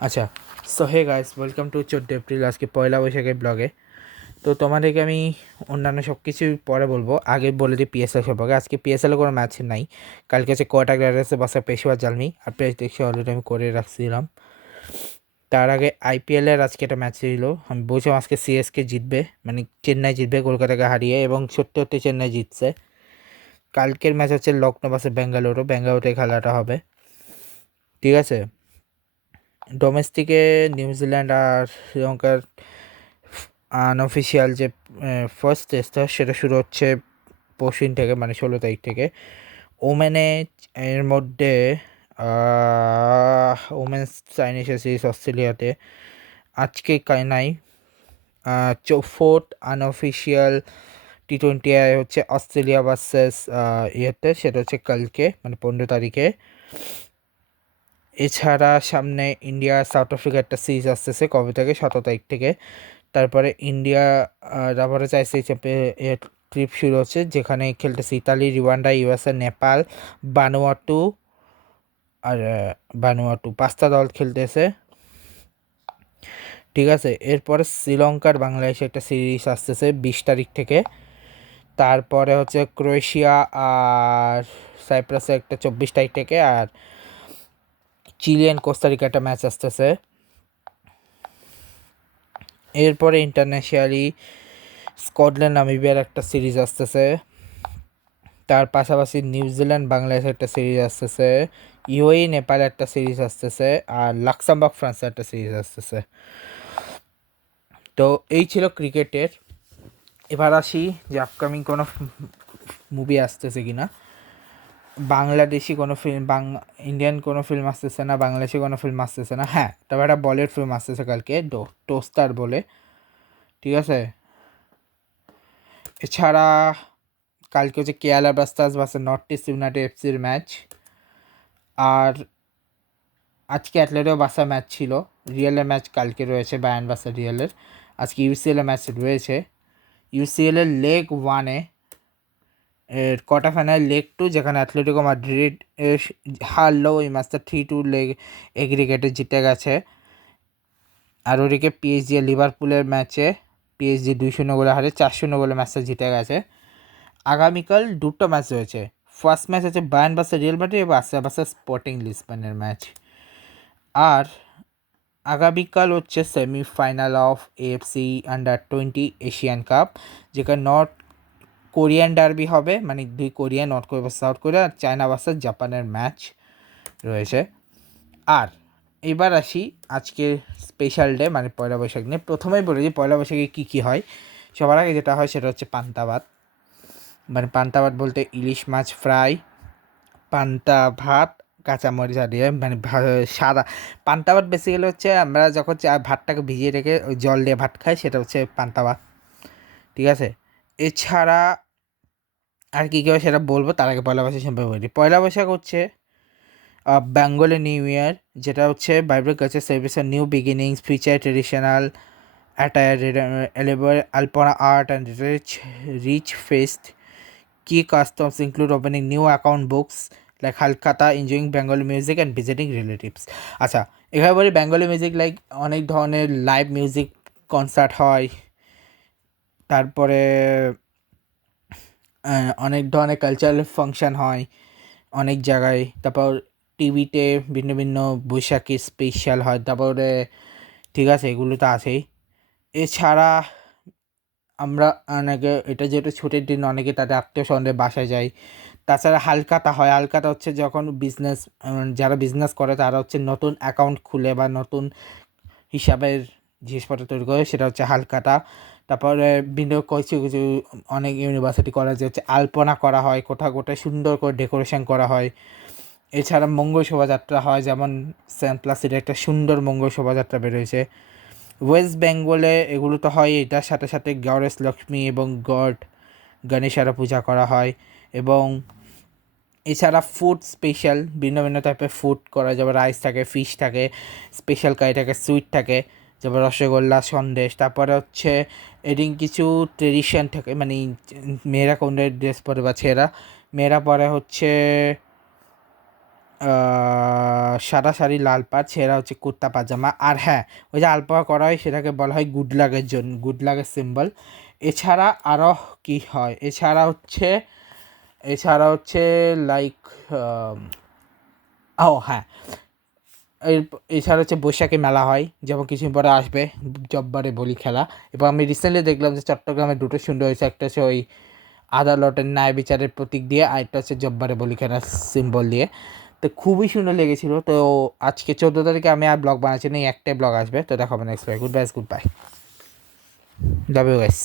আচ্ছা, so hey guys, welcome to 14 April, আজকে পয়লা বৈশাখের ব্লগে। তো তোমাদেরকে আমি অন্যান্য সব কিছু পরে বলবো, আগে বলে দিই পিএসএল সম্পর্কে। আজকে পিএসএলে কোনো ম্যাচ নাই, কালকে হচ্ছে কোয়ার্টার গ্রাডার্সে বাসা পেশোয়ার জালমি আর প্রেস অলরেডি আমি করে রাখছিলাম। তার আগে আইপিএলের আজকে একটা ম্যাচ ছিল, আমি বলছিলাম আজকে সিএসকে জিতবে, মানে চেন্নাই জিতবে কলকাতাকে হারিয়ে, এবং সত্যি সত্যি চেন্নাই জিতছে। কালকের ম্যাচ হচ্ছে লখনৌ বাসে বেঙ্গালুরুতে খেলাটা হবে, ঠিক আছে। ডোমেস্টিকে নিউজিল্যান্ড আর শ্রীলঙ্কার আনঅফিসিয়াল যে ফার্স্ট টেস্টটা সেটা শুরু হচ্ছে পরশুদিন থেকে, মানে 16 তারিখ থেকে। ওমেনে এর মধ্যে ওমেন্স চাইনিজ সিরিজ অস্ট্রেলিয়াতে আজকে নাই। ফোর্থ আনঅফিসিয়াল টি-20 হচ্ছে অস্ট্রেলিয়া ভার্সেস ইয়েতে, সেটা হচ্ছে কালকে মানে 15 তারিখে। এছাড়া সামনে ইন্ডিয়া সাউথ আফ্রিকা একটা সিরিজ আসতেছে, কবে থেকে? 17 তারিখ থেকে। তারপরে ইন্ডিয়া আবারও চাইছে ট্রিপ শুরু হচ্ছে, যেখানে খেলতেছে ইতালি, রুয়ান্ডা, ইউএসএ, নেপাল, বানুয়াটু আর বানুয়াটু 5টা দল খেলতেছে, ঠিক আছে। এরপরে শ্রীলঙ্কার বাংলাদেশে একটা সিরিজ আসতেছে 20 তারিখ থেকে। তারপরে হচ্ছে ক্রোয়েশিয়া আর সাইপ্রাসে একটা 24 তারিখ থেকে, আর চিলিয়ান কোস্টারিকা একটা ম্যাচ আসতেছে। এরপরে ইন্টারন্যাশনালি স্কটল্যান্ড নামিবিয়ার একটা সিরিজ আসতেছে। তার পাশাপাশি নিউজিল্যান্ড বাংলাদেশের একটা সিরিজ আসতেছে, ইউএই নেপালের একটা সিরিজ আসতেছে, আর লাক্সামবার্গ ফ্রান্সের একটা সিরিজ আসতেছে। তো এই ছিল ক্রিকেটের। এবার আসি যে আপকামিং কোনো মুভি আসতেছে কিনা। বাংলাদেশি কোনো ফিল্ম, ইন্ডিয়ান কোনো ফিল্ম আসতেছে না, বাংলাদেশি কোনো ফিল্ম আসতেছে না। হ্যাঁ, তবে একটা বলিউড ফিল্ম আসতেছে কালকে, টোস্টার বলে, ঠিক আছে। এছাড়া কালকে হচ্ছে Kerala Blasters versus North East United এফসির ম্যাচ, আর আজকে অ্যাটলেটিকো বার্সা ম্যাচ ছিল। রিয়ালের ম্যাচ কালকে রয়েছে, বায়ার্ন ভার্সেস রিয়ালের। আজকে ইউসিএলের ম্যাচ রয়েছে। ইউসিএলের লেগ 1-এ এর কোয়ার্টার ফাইনাল, লেগ 2 যেখানে অ্যাটলেটিকো মাদ্রিদ হারলো, ওই ম্যাচটা 3-2 লেগ এগ্রিগেটে জিতে গেছে। আর ওদিকে পিএসজি লিভারপুলের ম্যাচে পিএসজি 2-0 গোলে হারে 4-0 গোলে ম্যাচটা জিতে গেছে। আগামীকাল দুটো ম্যাচ রয়েছে। ফার্স্ট ম্যাচ হচ্ছে বায়ার্ন ভার্সেস রিয়াল মাদ্রিদ এবং বার্সা ভার্সেস স্পোর্টিং লিসবনের ম্যাচ। আর আগামীকাল হচ্ছে semifinal of AFC under twenty Asian cup, যেখানে নর্থ কোরিয়ান ডার্বি হবে, মানে দুই Korea, North Korea versus South Korea, আর চায়না ভার্সেস জাপানের ম্যাচ রয়েছে। আর এবার আসি আজকে স্পেশাল ডে মানে পয়লা বৈশাখ নিয়ে। প্রথমেই বলে যে পয়লা বৈশাখে কী কী হয়। সবার আগে যেটা হয় সেটা হচ্ছে পান্তা ভাত। মানে পান্তা ভাত বলতে ইলিশ মাছ ফ্রাই, পান্তা ভাত কাঁচামরিচ দিয়ে, মানে সাদা পান্তা ভাত বেসিক্যালি হচ্ছে আমরা যখন ভাতটাকে ভিজিয়ে রেখে ওই জল দিয়ে ভাত খাই, সেটা হচ্ছে পান্তা ভাত, ঠিক আছে। এছাড়া আর কী কী হয় সেটা বলবো, তার আগে পয়লা বৈশাখ সম্পর্কে বলি। পয়লা বৈশাখ হচ্ছে বেঙ্গলি নিউ ইয়ার, যেটা হচ্ছে Bible culture celebration, new beginnings, feature traditional attire, elaborate Alpana art and rich feast. Key customs include opening new account books like Halkata, enjoying Bengali music and visiting relatives. আচ্ছা, এখানে বলি Bengali music like অনেক ধরনের live music concert হয়, তারপরে অনেক ধরনের cultural function হয় অনেক জায়গায়। তারপর টিভিতে ভিন্ন ভিন্ন বৈশাখী স্পেশাল হয়, তারপরে ঠিক আছে, এগুলো তো আছেই। এছাড়া আমরা অনেকে, এটা যেহেতু ছুটির দিন, অনেকে তাদের আত্মীয় স্বজনদের বাসায় যায়। তাছাড়া হালখাতা হয়, হালখাতা হচ্ছে যখন বিজনেস, যারা বিজনেস করে তারা হচ্ছে নতুন অ্যাকাউন্ট খুলে বা নতুন হিসাবের জিনিসপত্র তৈরি করে, সেটা হচ্ছে হালখাতা। তারপরে বিভিন্ন কিছু কিছু অনেক ইউনিভার্সিটি কলেজে হচ্ছে আলপনা করা হয়, কোথাও কোথায় সুন্দর করে ডেকোরেশন করা হয়। এছাড়া মঙ্গল শোভাযাত্রা হয়, যেমন সেন্ট প্লাসিডে একটা সুন্দর মঙ্গল শোভাযাত্রা বেরোয়েছে। ওয়েস্ট বেঙ্গলে এগুলো তো হয়, এটার সাথে সাথে গডেস লক্ষ্মী এবং গড গণেশেরও পূজা করা হয়। এবং এছাড়া ফুড স্পেশাল ভিন্ন ভিন্ন টাইপের ফুড করা, যেমন রাইস থাকে, ফিশ থাকে, স্পেশাল কারি থাকে, সুইট থাকে, যেমন রসগোল্লা, সন্দেশ। তারপরে হচ্ছে এদিন কিছু ট্রেডিশন থাকে, মানে মেয়েরা কোন ড্রেস পরে বা ছেলেরা, মেয়েরা পরে হচ্ছে সাদা শাড়ি লাল পাড় ছেঁড়া হচ্ছে কুর্তা পাজামা। আর হ্যাঁ, ওই যে আলপোয়া করা হয় সেটাকে বলা হয় গুড লাকের জন্য, গুড লাকের সিম্বল। এছাড়া আরও কী হয়, এছাড়া হচ্ছে লাইক ও হ্যাঁ, এর এছাড়া হচ্ছে বৈশাখী মেলা হয়, যেমন কিছুদিন পরে আসবে জব্বারে বলি খেলা। এবং আমি রিসেন্টলি দেখলাম যে চট্টগ্রামে দুটো সুন্দর হয়েছে, একটা হচ্ছে ওই আদালতের ন্যায় বিচারের প্রতীক দিয়ে, আর একটা হচ্ছে জব্বারে বলি খেলার সিম্বল দিয়ে। তো খুবই সুন্দর লেগেছিলো। তো আজকে 14 তারিখে আমি আর ব্লগ বানাচ্ছি না, একটাই ব্লগ আসবে। তো দেখাবো next bye, good bye, love you guys.